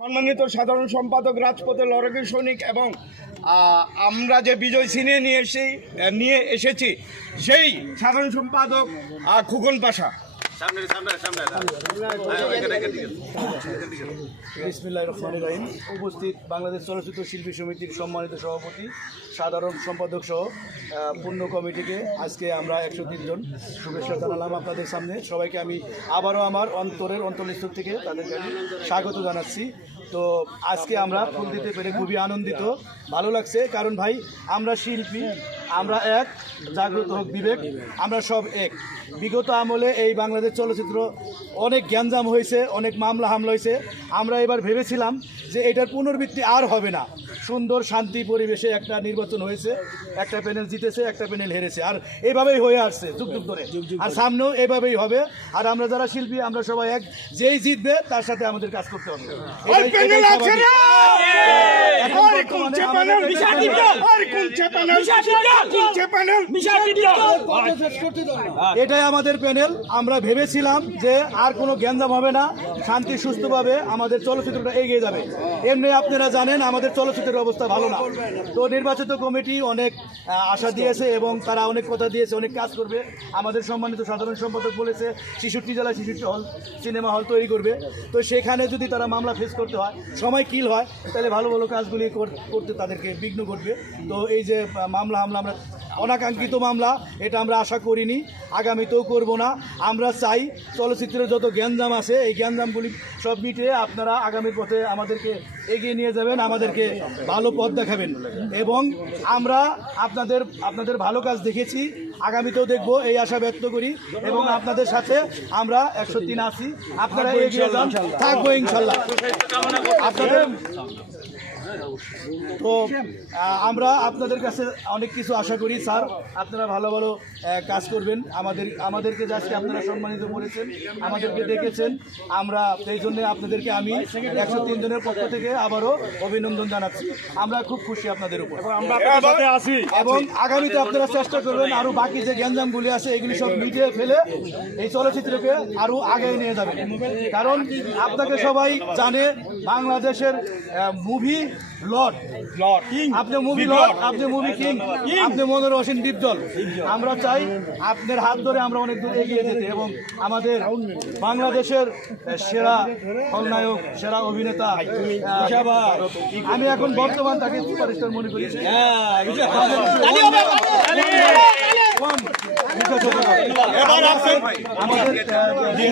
সম্মানিত সাধারণ সম্পাদক, রাজপথে লড়াকি সৈনিক এবং আমরা যে বিজয় সিনে নিয়ে এসে নিয়ে এসেছি, সেই সাধারণ সম্পাদক খুগন পাশা। হ্যাঁ, উপস্থিত বাংলাদেশ চলচ্চিত্র শিল্পী সমিতির সম্মানিত সভাপতি সাধারণ সম্পাদক সহ পূর্ণ কমিটিকে আজকে আমরা একশো জন শুভেচ্ছা জানালাম আপনাদের সামনে। সবাইকে আমি আবারও আমার অন্তরের অন্তর্স্থ থেকে তাদেরকে আমি স্বাগত জানাচ্ছি। তো আজকে আমরা ফুল দিতে পেরে খুবই আনন্দিত। ভালো লাগছে কারণ ভাই আমরা শিল্পী আমরা এক জাগ্রত হোক বিবেক আমরা সব এক। বিগত আমলে এই বাংলাদেশ চলচ্চিত্র অনেক জ্ঞানজাম হয়েছে অনেক মামলা হামলা হয়েছে। আমরা এবার ভেবেছিলাম যে এটার পুনর্বৃত্তি আর হবে না। সুন্দর শান্তি পরিবেশে একটা নির্বাচন হয়েছে একটা প্যানেল জিতেছে একটা প্যানেল হেরেছে। আর এইভাবেই হয়ে আসছে যুগ যুগ ধরে। আর সামনেও এইভাবেই হবে। আর আমরা যারা শিল্পী আমরা সবাই এক। যেই জিতবে তার সাথে আমাদের কাজ করতে হবে। এটাই- আমাদের প্যানেল? আমরা ভেবেছিলাম যে আর কোনো জ্ঞানজাম হবে না শান্তি সুস্থভাবে আমাদের চলচ্চিত্রটা এগিয়ে যাবে। এমনি আপনারা জানেন আমাদের চলচ্চিত্রের অবস্থা ভালো না। তো নির্বাচিত কমিটি অনেক আশা দিয়েছে এবং তারা অনেক কথা দিয়েছে অনেক কাজ করবে। আমাদের সম্মানিত সাধারণ সম্পাদক বলেছে শিশুটি জেলায় শিশুটি হল সিনেমা হল তৈরি করবে। তো সেখানে যদি তারা মামলা ফেস করতে হয় সময় কিল হয় তাহলে ভালো ভালো কাজগুলি করতে তাদেরকে বিঘ্ন ঘটবে। তো এই যে মামলা, হামলা, আমরা অনাকাঙ্ক্ষিত মামলা, এটা আমরা আশা করিনি, আগামীতেও করব না। আমরা চাই চলচ্চিত্রের যত জ্ঞানজাম আছে, এই জ্ঞানজামগুলি সব মিটিয়ে আপনারা আগামী পথে আমাদেরকে এগিয়ে নিয়ে যাবেন, আমাদেরকে ভালো পথ দেখাবেন। এবং আমরা আপনাদের আপনাদের ভালো কাজ দেখেছি, আগামীতেও দেখব, এই আশা ব্যক্ত করি। এবং আপনাদের সাথে আমরা একশো তিন আছি। আপনারা এগিয়ে যান, থাকব ইনশাল্লাহ। আপনাদের তো আমরা আপনাদের কাছে অনেক কিছু আশা করি স্যার। আপনারা ভালো ভালো কাজ করবেন। আমাদের আমাদেরকে যে আজকে আপনারা সম্মানিত করেছেন আমাদেরকে দেখেছেন আমরা এই জন্য আপনাদেরকে আমি একশো তিন জনের পক্ষ থেকে আবারও অভিনন্দন জানাচ্ছি। আমরা খুব খুশি আপনাদের উপর। এবং আগামীতে আপনারা চেষ্টা করবেন আরও বাকি যে গ্যাঞ্জামগুলি আছে এগুলি সব মিটিয়ে ফেলে এই চলচ্চিত্রকে আরও আগে নিয়ে যাবেন। কারণ আপনাকে সবাই জানে বাংলাদেশের মুভি লর্ড লর্ড আপনি মুভি লর্ড আপনি মুভি কিং আপনি মনের অসীম ডিপজল আমরা চাই আপনার হাত ধরে আমরা অনেক দূর এগিয়ে যেতে এবং আমাদের বাংলাদেশের সেরা খলনায়ক সেরা অভিনেতা আমি এখন বর্তমান তাকে সুপারস্টার মনে করি। আমাদের